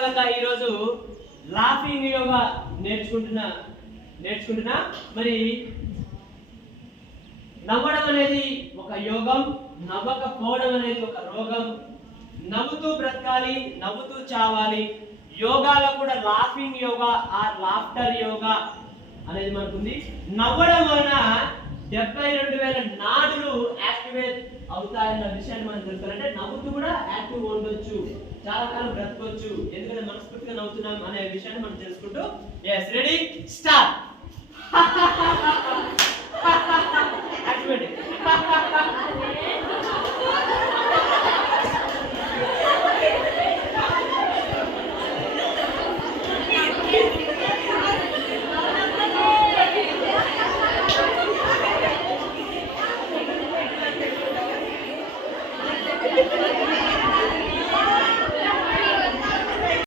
భాగంగా ఈరోజు లాఫింగ్ యోగా నేర్చుకుంటున్నా. మరి నవ్వడం అనేది ఒక యోగం, నవ్వకపోవడం అనేది ఒక రోగం. నవ్వుతూ బ్రతకాలి, నవ్వుతూ చావాలి. యోగాలో కూడా laughing yoga or laughter yoga అనేది మనకుంది. నవ్వడం వలన 72,000 నాడులు యాక్టివేట్ అవుతాయన్న విషయాన్ని మనం తెలుసుకోవాలంటే నవ్వుతూ కూడా యాక్టివ్ ఉండొచ్చు, చాలా కాలం బ్రతకొచ్చు, ఎందుకంటే మనస్ఫూర్తిగా నవ్వుతున్నాం అనే విషయాన్ని మనం తెలుసుకుంటూ ఎస్ రెడీ స్టార్ట్. యాక్టివేట్